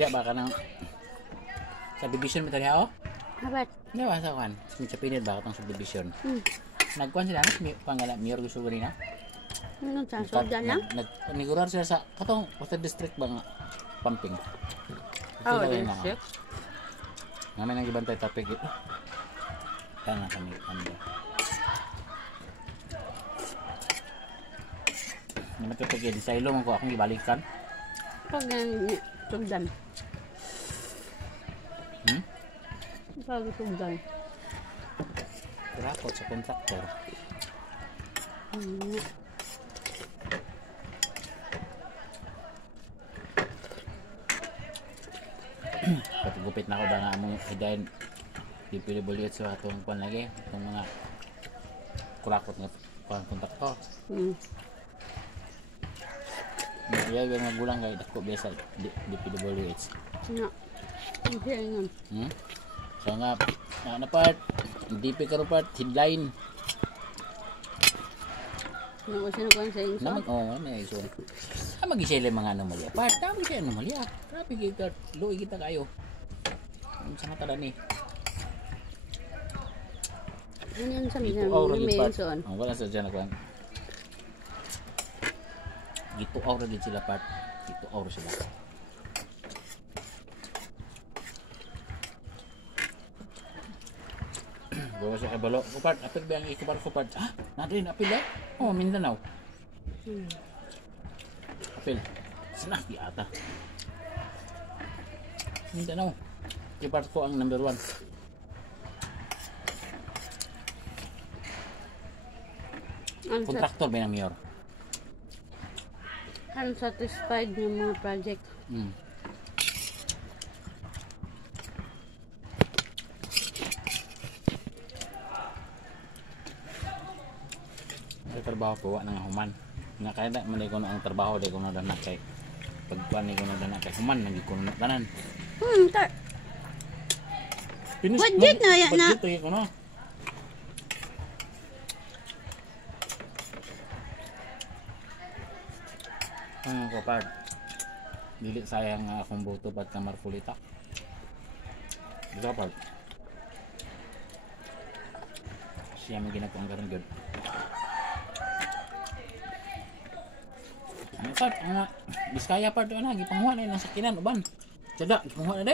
Di ba ka nang subdivision mo tadi ako? Habat. Di ba sa kan? Sa pinid ba katong subdivision? Nagkuhan sila pangala mayor gusto rin na. Ano sa sodan lang? Nigurar sila sa katong Costa District ba nga pumping. Oh, district. Namin ang gibantay topic ito. Kaya nga kami ando. Naman ito pag di sa ilong ko akong ibalikan. Pag sodan. Pag sodan. Kurakot sa kontraktor. Patugupit na ako ba nga among hidayin di pwede buliit sa atong kuan lagi itong mga kurakot nga kuan kontraktor. Iya yung magulang kay dako biasa di pwede buliit. Nga. Hindi yun. So nga na part hindi pa karon part headline. Ano kasi na kuan sa inyo? Naman may iso. Mag-isele mga anomalya. Part dami kay anomalya. Grabe kita, luoy kita kayo. Sa mata ni. Ano yan sa mga dimension? Wala sa dyan ako. Gito aura din sila part. Gito aura sila. Bawa siya kay Balo. Kupart, apil ba ang ikupar kupart? Ah, natin, apil eh. Oh, Mindanao. Apil. Sinaki ata. Mindanao. Kupart ko ang number 1. Kontraktor ba yung mayor? Unsatisfied ng mga project. Sa trabaho po, wala nga human. Nga kaya na, manay ko na ang trabaho, day ko na dana kay pagkuhan ko na dana kay human, naging ko na tanan. Budget na yan na. Budget ko na. Ang kopad. Dili sayang akong boto pat kamar pulita. Dapat. Siya may ginagawa karon gud. Ang part, Biskaya part na gipanguha na yung sakinan uban. Sada, gipanguha na